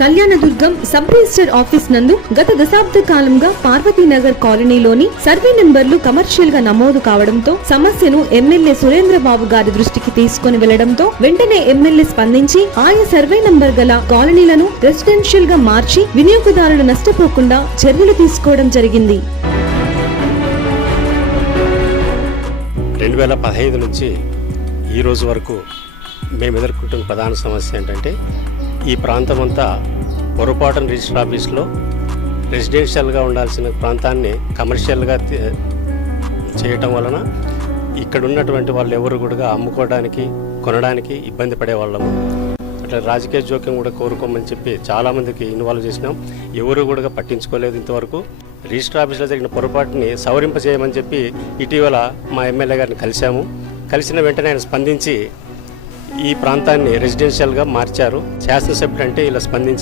Kalyandurg sub register office నందు గత దశాబ్ద కాలంగా పార్వతీనగర్ కాలనీలోని సర్వే నెంబర్లు కమర్షియల్ గా నమోదు కావడంతో సమస్యను ఎమ్మెల్యే సురేంద్రబాబు గారి దృష్టికి తీసుకుని వెళ్లడంతో వెంటనే ఎమ్మెల్యే స్పందించి ఆయా సర్వే నంబర్ గల కాలనీలను రెసిడెన్షియల్ గా మార్చి వినియోగదారులు నష్టపోకుండా చర్యలు తీసుకోవడం జరిగింది. 2015 నుంచి ఈ రోజు వరకు మేము ఎదుర్కొంటున్న ప్రధాన సమస్య ఏంటంటే ఈ ప్రాంతం అంతా పొరపాటున రిజిస్టర్ ఆఫీస్లో రెసిడెన్షియల్గా ఉండాల్సిన ప్రాంతాన్ని కమర్షియల్గా చేయటం వలన ఇక్కడ ఉన్నటువంటి వాళ్ళు ఎవరు కూడా అమ్ముకోవడానికి కొనడానికి ఇబ్బంది పడేవాళ్ళము. అట్లా రాజకీయ జోక్యం కూడా కోరుకోమని చెప్పి చాలామందికి ఇన్వాల్వ్ చేసినాం. ఎవరు కూడా పట్టించుకోలేదు. ఇంతవరకు రిజిస్టర్ ఆఫీస్లో జరిగిన పొరపాటుని సవరింపజేయమని చెప్పి ఇటీవల మా ఎమ్మెల్యే గారిని కలిశాము. కలిసిన వెంటనే ఆయన స్పందించి ఈ ప్రాంతాన్ని రెసిడెన్షియల్గా మార్చారు. శాసనసభ్యులు అంటే ఇలా స్పందించి